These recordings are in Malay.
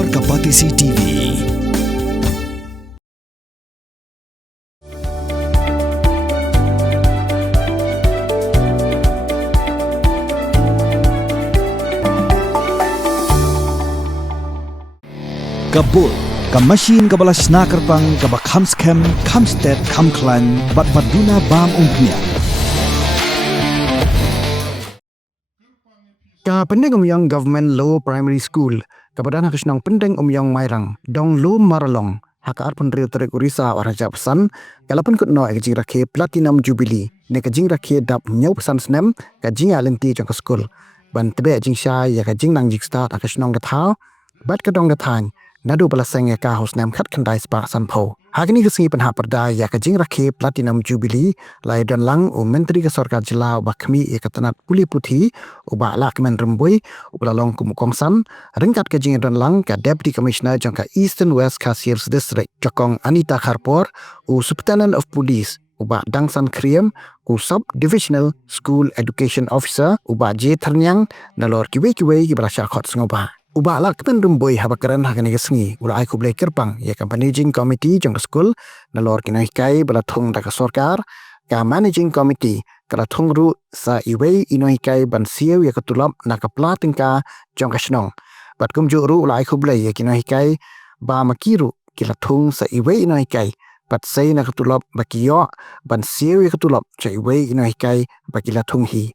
Sorkar TV. Kabul, ka machine ka bala snacker pang ka ba kamskem, kamstet, kamklan, bat baduna bam umpnya. Ka pendeng umyang government low primary school kepada nak senang pendeng umyang mairang dong lu maralong haka arpun rio terek urisa waraja pesan kalaupun kut no kajing rakhe platinum jubilee ne kajing rakhe dap nyau pesan snem kajing alenti jong ke school ban tebe jing sha ya kajing nang jing start ak senang ka thau bat ka dong ka than nadu bala seng ka house nem khat khandai spa san pho hagini kesingi penha perda ya kajing rakhe platinum jubilee lai dan lang Myntri ke Sorkar jila bakmi e katanat puli puthi uba la kemen remboi ubala long kumukongsan ringkat kajing dan lang ka deputy commissioner jangka eastern west Khasiers district jakong Anita Kharpor u superintendent of police uba dangsan kriem u sub divisional school education officer uba j thernyang nalor kiwe ki berasya khot sengoba uba la kemen remboi habakaran hagani kesingi ula ai Khublei kerpang ya ka managing committee jangka school nalor Nonghikai bala Thung ka Sorkar ka managing committee kala Thung ru sa iwei Nonghikai ban sieu ya ketulap nak pla tingka jong kasnong bat kum ju ru ulai Khublei ya Nonghikai ba makiru kila Thung sa iwei Nonghikai bat sei nak ketulap bakiyo ban sieu ya ketulap cha iwei Nonghikai bakila Thung hi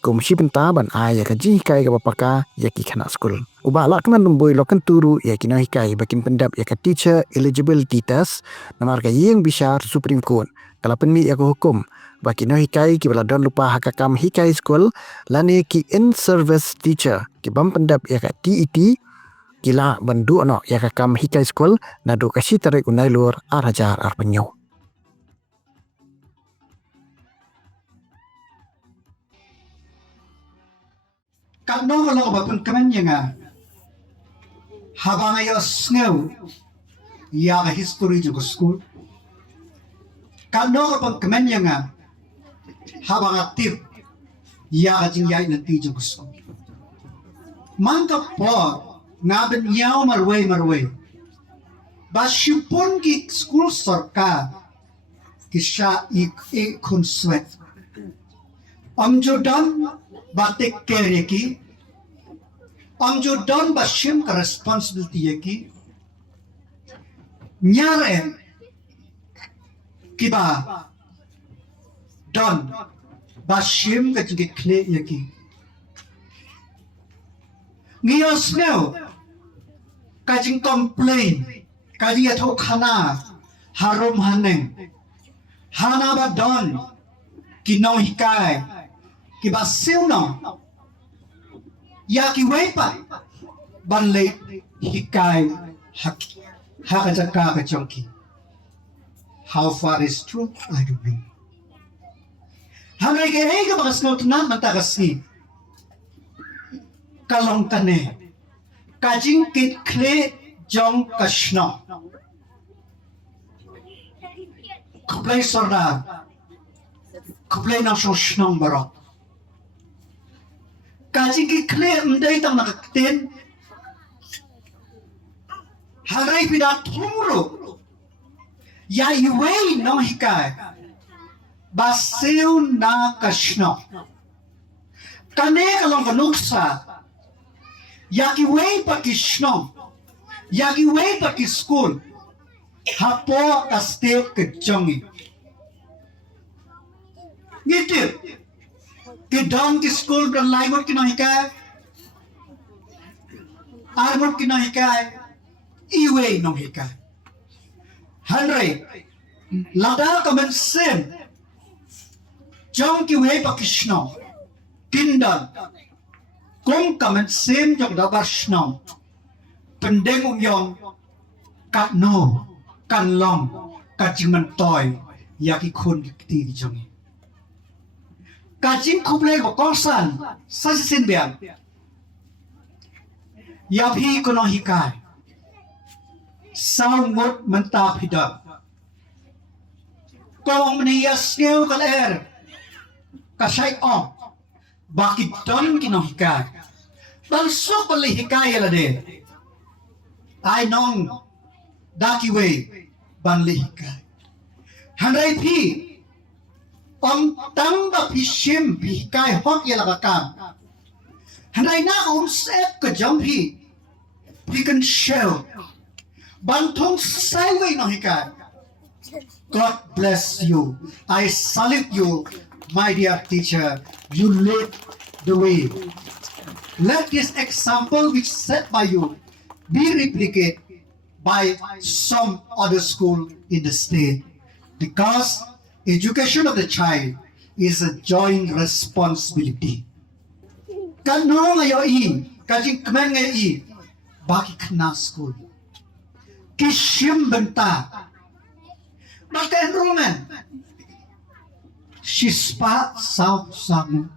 kum shipenta ban ai ya kajikai ka bapaka ya ki khana school uba la kemen rumboi lokan turu ya Nonghikai bakin pendap ya ka teacher eligibility test namar ka yeng bisar supreme court kala penmi ya ko hukum baki Nonghikai ki bala don lupa hakakam hikai school lani ki in service teacher ki bam pendap ya ka TET kila bandu no ya kakam hikai school nadu kasi tarik unai lur arajar arpenyo Kano kalau bapun kemennya nga habang ayo sngew ya ka history juga school kano kapag kemennya nga habang aktif ya ka jingyay nanti juga school mangkap po nga ben yaw marway basyupon ki school Sorkar kisya ikonswet amjodan batik care ki amjodan basyim ka responsibility ki nyare kiba don basyim ka jingi kle ki ngiyos neo kajing complain kajing yato khana harum haneng hana ba don ki Nonghikai ki ba siu no ya ki weipa ban le hikai haka jaka ka chonki how far is true I don't know hamai ke ega bagas no tna mata kasi kalong tane kajing kit kle jong kashno Khublei sorda Khublei na shoshnong barok kajing ki kle mdai tang nakaktin harai pidat thumro ya iwei Nonghikai baseu na kashno kane kalong kanuksa ya iwei pa kishno ya iwei pa ki school hapo ka step ke jongi ngitir ki dong ki school dan laimut ki Nonghikai armut ki Nonghikai iwei Nonghikai hanre lada kamen sem jong ki wei pa kishno tindan kong kamen sem jong da bashno pendeng umyong kat no kan long kajing mentoy ya ki khun ki ti jongi kajing Khublei ko kosan sa sin bian ya phi ko Nonghikai sao ngot menta phida kong meniya skill kal er kasay on bakit don ki Nonghikai dan so pali hikaya la de I know Daki way ban lihikai. Handai pi om tang ba pi shim pi kai hok ya la kam. Handai na sep ka jam pi kan shell. Ban thong sai way no hikai. God bless you. I salute you, my dear teacher. You lead the way. Let this example which set by you be replicated by some other school in the state, because education of the child is a joint responsibility. Kanong ngayon kajing kemen ngayon bagi kena school. Kishim benta. Maka enrollment. Shispa South Sang.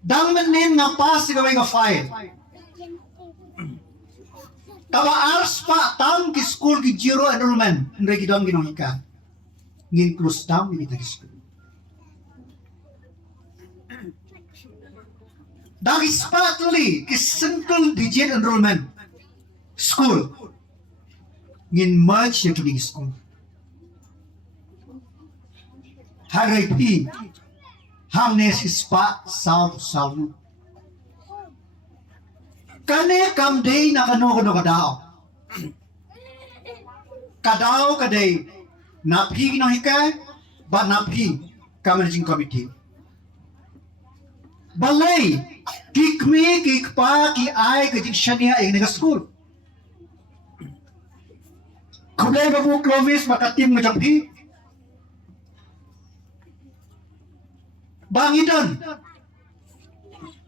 Dang menin nga pas si gawin nga file. Tawa ars pa tang ki school ki zero enrollment. Hindi kidon ginongika. Ngin close down ni kita ki school. Dang ispa tuli ki single digit enrollment school. Ngin merge ya kini school. Harai pi hamne sispa South South. Kane kam day na kano kadao. Kadao kaday napi ginahika ba napi ka managing committee. Balay kikmi kikpa ki ay kajikshania ay nega school. Khublei babu Clovis makatim ngajak pi. Bangidan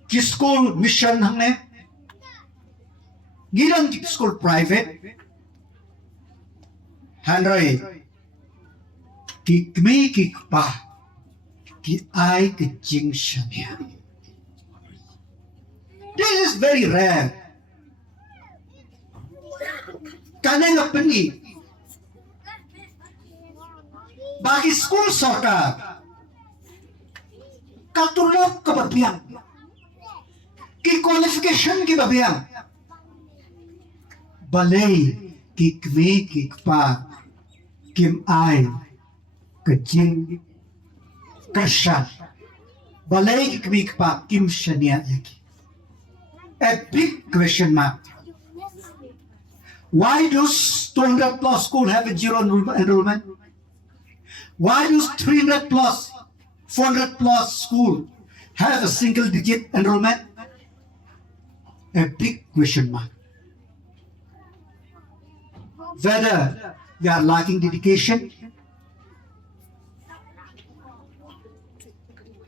ki school mission hangne. Gidan ki school private. Handrai ki kmi ki pa ki ay ki jingshania. This is very rare. Kaneng apni bagi school Sorkar katulog kababiyang ki qualification ki babiyang balay ki kmi ki pa kim ay kajing kashan balay ki kmi ki pa kim shania yaki. A big question mark. Why does 200 plus school have a zero enrollment? Why does 300 plus, 400 plus school have a single digit enrollment? A big question mark. Whether we are lacking dedication,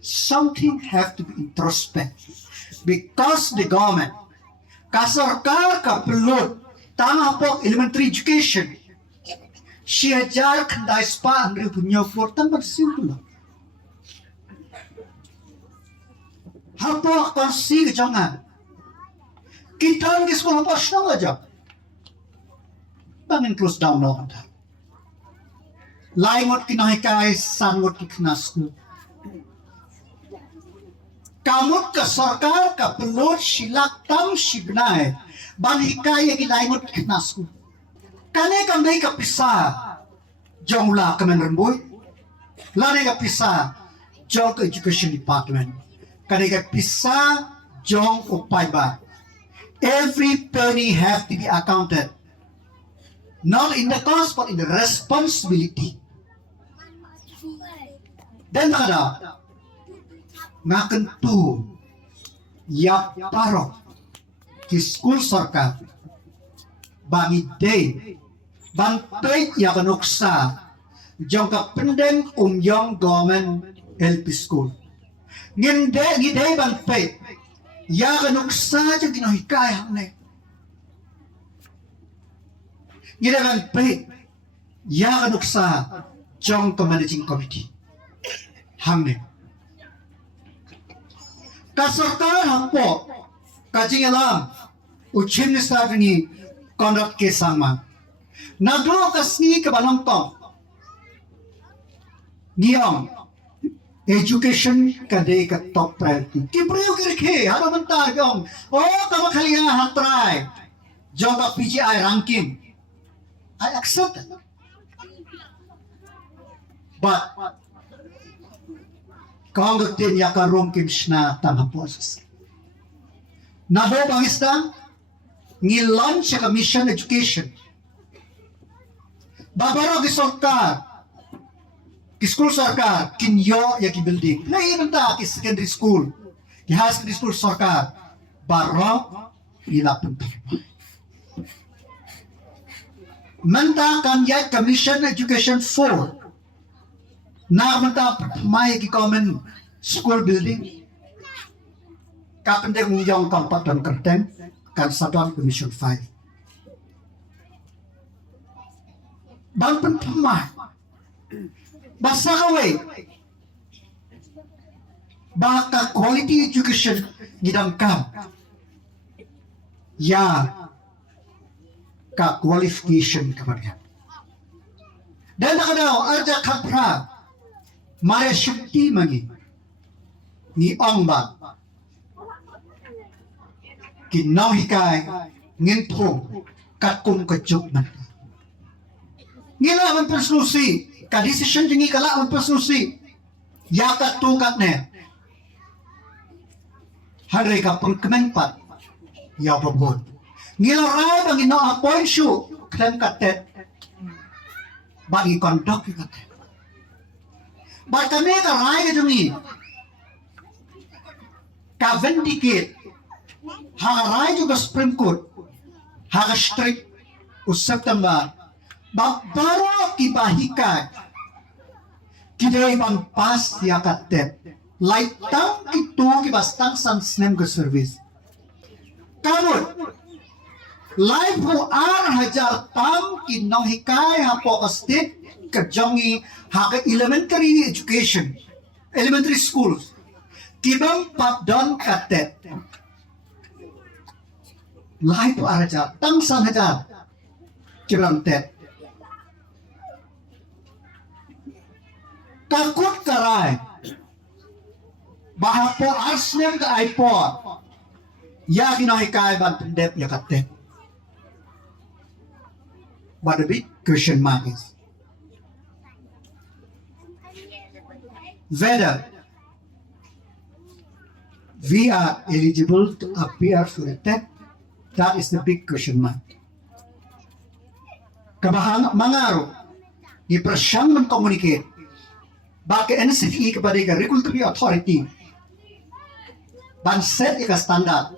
something have to be introspective, because the government, kasarkar ka pelot, tama po elementary education, siajar kandai spa ang punya fortan bersimpulan. Hapo konsi kejangan. Kita ngi sekolah pas nang aja. Bangin close down no anda. Laingot kinahikay sangot kiknasku. Kamut ka Sorkar ka pelot silak tam sibnai. Banhikay ang laingot kiknasku. Kane kami kapisa jong la kamen remboy. Lane kapisa jong education department. Kane kapisa jong upay ba. Every penny have to be accounted. Not in the cost but in the responsibility. Then kada ngaken tu ya paro ki school Sorkar bangi day bantay ya kanuksa jong ka pendeng umyong government LP school nginde gide bantay ya kanuksa jong ginahikay hangne ngide bantay ya kanuksa jong ka managing committee hangne ka Sorkar hampo kajing alam uchim ni staff ni conduct ke sama naglo kasni ke balongtong ngiyong education kadai ka top priority. Kibriyo kirke, halo mentar gong. Oh, kamu kalian hatrai. Joga PGI ranking. I accept it. But kung gatin ya ka room kim shna tang hapos. Nabo bangista ngilon siya ka mission education. Babaro ki Sorkar, ki Skul Sorkar, kinyo ya ki building. Play banta ki secondary school, ki high secondary school Sorkar. Baro ilapun tayo. Manta kan ya commission education 4. Na manta may ki common school building. Kapendek yung kampat dan kerten kan satuan commission 5. Bang penpemah basa kawai baka quality education gidang kam ya ka qualification kemudian dan nakadaw arja kapra mare syukti magi ni ong ba kinonghikai ngin Thung kakum kajuk man ngila man persnusi ka decision jingi kala man persnusi yakat tungkat ne hari ka pengkemenpat ya babon ngila rai bang ino appoint syu kren katet bagi kondok katet ba kami ka rai ka jingi ka vindicate ha rai juga Supreme Court ha strict September baru kibahikan kidai bang pas ya katet laitang itu kibastang san snem ke service kamu live ho hajar tam kinonghikai hapo state kerjongi hak elementary education elementary schools kibang papdon katet live ho hajar tang san hajar kibang tet takut karai bahapo arsnem ka iPod ya kinonghikai ban pendep ya katet. But the big question mark is whether we are eligible to appear for a TET. That is the big question mark. Kabahang mangaro di persyang men-communicate bagi NCTE kepada regulatory authority ban set ika standar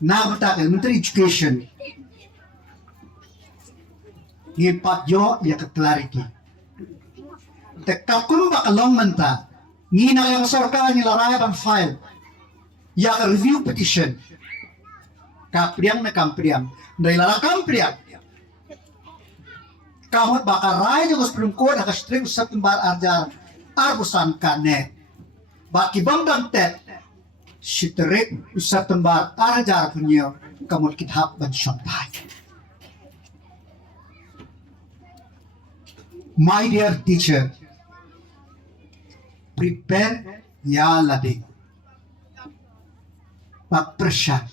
na bata elementary education ni patyo ya ka clarity te kakun bakalong manta ni na yang Sorkar ni laraya ban file ya ka review petition kapriang na kampriang dahil lara kampriang kamot bakaray yung Supreme Court na ka-string usap tumbar arjar arbusan kane baki bangdang tet siterik usap tumbar arjar punyo kamot kithap ban syampai. My dear teacher, prepare ya lading pagpresya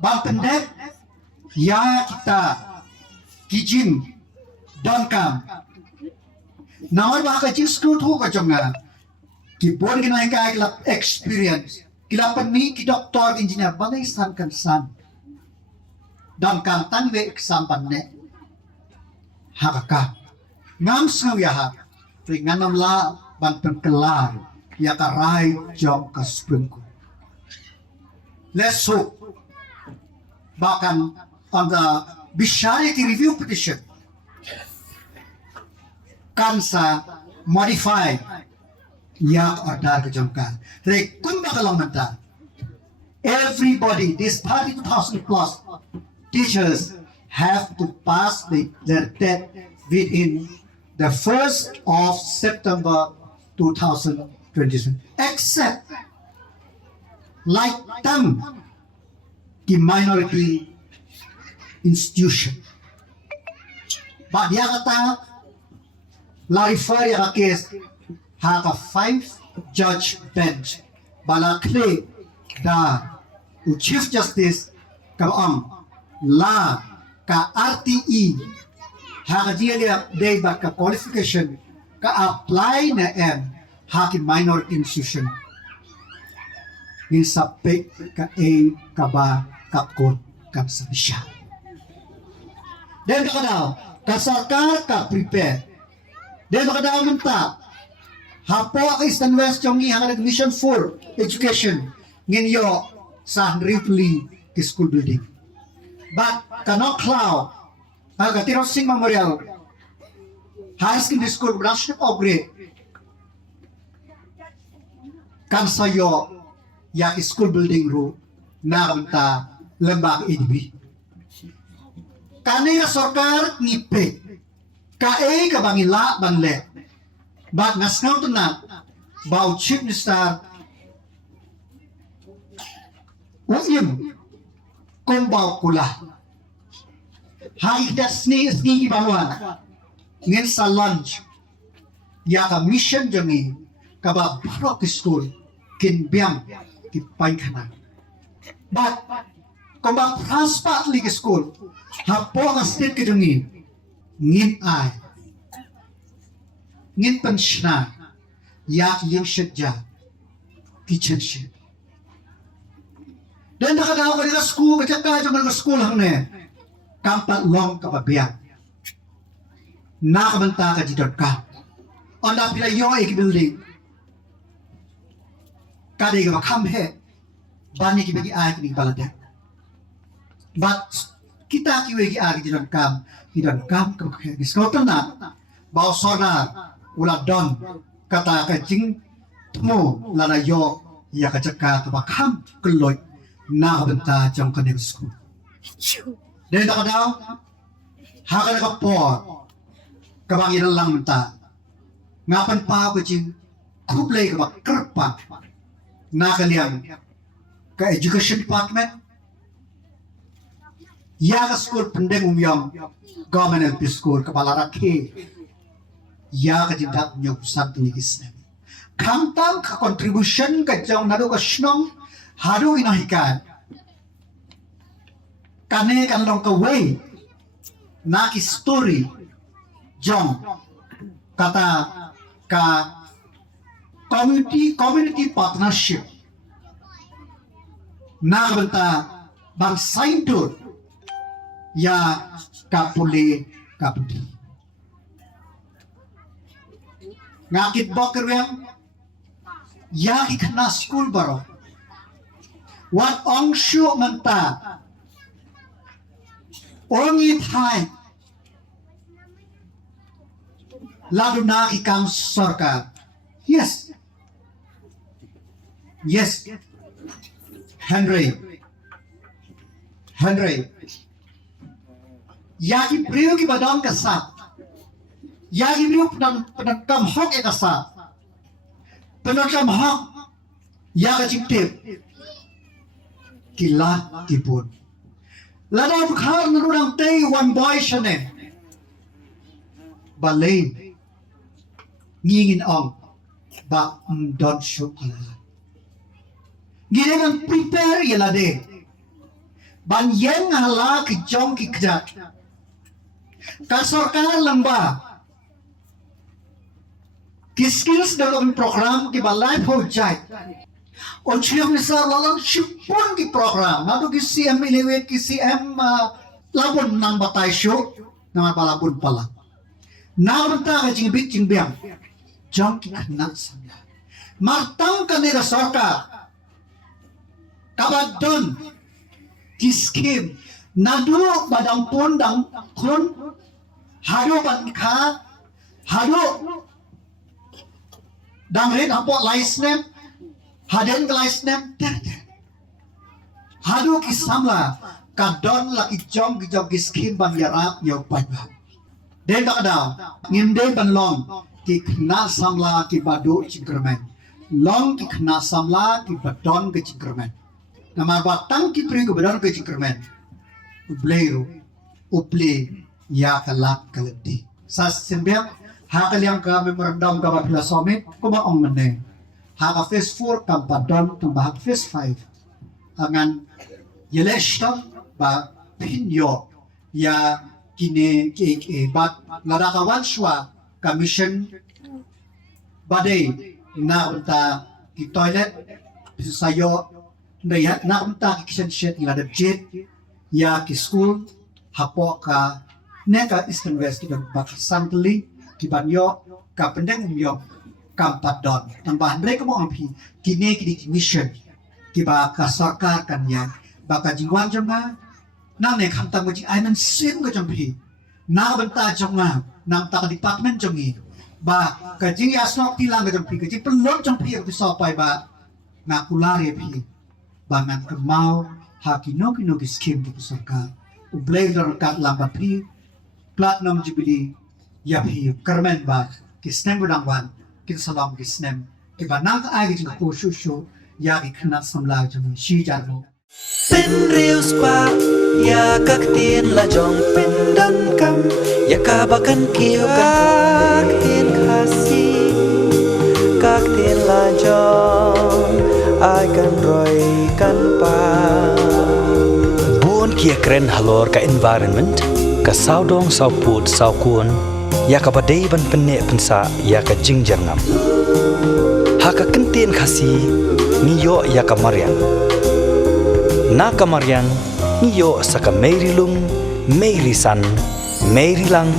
bang pendek ya kita kijin dongkam nawar baka jis skul thu ka jonga ki bon kinai ka kilap experience kilapan ni ki doktor engineer balai san kan san dongkam tan we exam panne hakaka ngam sang ya ha nganam la ban pengkelar ya karai jong ka sprungku let's hope bahkan on the Bisharity review petition kansa modify yak order kejongkan. Jadi kumba kalong menta. Everybody, this 30,000 plus teachers have to pass their TET within the 1st of September 2027. Except like Thung, the minority institution. But dia kata, la refer ya case haka 5 judge bench bala kle da chief justice ka la ka RTE haka dia day ba ka qualification ka apply na haki minority institution ni sape ka ka ba ka kot ka sabisya. Dan ka Sorkar ka prepare. Dan daw menta hapo ka East and West yung ihang admission for education nginyo sa Ripley School building. But kanok cloud aga Tirosing Memorial High Secondary School National Upgrade kan sayo ya school building ro na kanta lembag EDB. Kanina Sorkar nipe kae ka bangila banle but nasngaw to na bao chief minister uyim kung bao kula haidas ni ibawan ngin sa lunch ya ka mission jangi kaba barok school kinbiang kipain kanan but kung ba transpat li school hapo ka state kijangi ngin ay ngin pensiona yak yung shedya kitchen shed dan nakadaw ka nila school kaya kaya mga school hang ne kampat long kapabiyak nakamanta ka dito ka on da pila yung building kada yung makamhe bani kibagi ay kining baladak but kita kiwagi ay dito kam kamkhe giskotan na bao sona ula don kata kajing tmo lana yo ya kajaka kabakam keloy na benta jang kanil school dan daw hakan ka po kabangin lang menta ngapan pa ko jing Khublei ka kerpa na kaliang ka education department ya ka school pendeng umyong government LP school kepala rakhe ya ka jindak nyok satu isna kamtang ka contribution ka jang nado ka snong hado inahikan kane kan long ka way na ki story jong kata ka community partnership na benta bang saintur ya kapuli kapudi ngakit boker yang ya ikna school baro wat ong shu menta orang ithai lalu na ikang Sorkar yes Henry yagi priyo ki badang kasap yagi priyo penakam hok e kasap penakam hok yaga ciptip kila tipun lada bukhar nurang tei one boy shane balay ngingin ong ba don't shoot ginang prepare yalade ban yen hala ki jong ki kjat ka Sorkar lamba ki skills development program ki ba life ho jai on chief minister lalang shipun ki program nado ki CM ilewet ki CM labun nang batay show nang palabun pala na banta ka jing bit jing biang jong ki kna sanda martang ka nila Sorkar kabadon ki scheme nado badang pon dang kun hado ban kha hado dang red apo license haden license hado ki samla kadon la ki jong ki scheme ban yarap yo paiba den daw nginde ban long ki khna samla ki badu chingkermen long ki khna samla ki badon ki chingkermen nama batang ki pri ko badon ki chingkermen Khublei ya kalak kalati sa simbel haka liang ka memorandum ka ba summit ko ba ong meneng haka phase 4 kam padon tang bahag phase 5 angan yeleshta ba pinyo ya kine ke bat ladakawan shwa commission badai na unta ki toilet sayo na unta ki kitchen shed ngadap jet ya ki school hapo ka neka eastern west ki bak santli ki banyo ka pendeng umyo kampat don tang bahan mereka mo ampi kini ki mission ki ba ka Sorkar kan ya ba ka jingwan jama nang ne kham tang mo ji ai man sim ko jampi na banta jama nang ta department jangi ba ka jing asnok tilang ko jampi ka ji pelon jampi ko so pai ba na kulare pi ba ngan kemau hakino kino ki scheme ko Sorkar Khublei dor kat lambat pi platinum Jubilee ya pi kermen ba ki snem budang wan ki salam ki snem ki ba nang ai ki ko shu shu ya ki khna samla jam shi jar loเป็นเรียวสปาอยากกักเตียนละจองเป็นดังคำอยากกาบักันเกี่ยวกันกักเตียนคาซีกักเตียนละจองอายกันรอยกันปา Buon kia keren halor ka environment ka saudong sauput saukuan ya ka badai ban penne pensa ya ka jingjangam ha ka kentien khasi niyo ya ka mariang na ka mariang niyo sa ka meirilung meirisan meirilang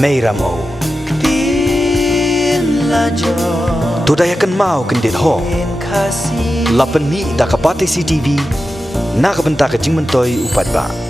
meiramo Tiin la jong tudayakan mau kendit ho tiin kasi lapen mi da ka pati CTV na ka benta ka jingmentoi upat ba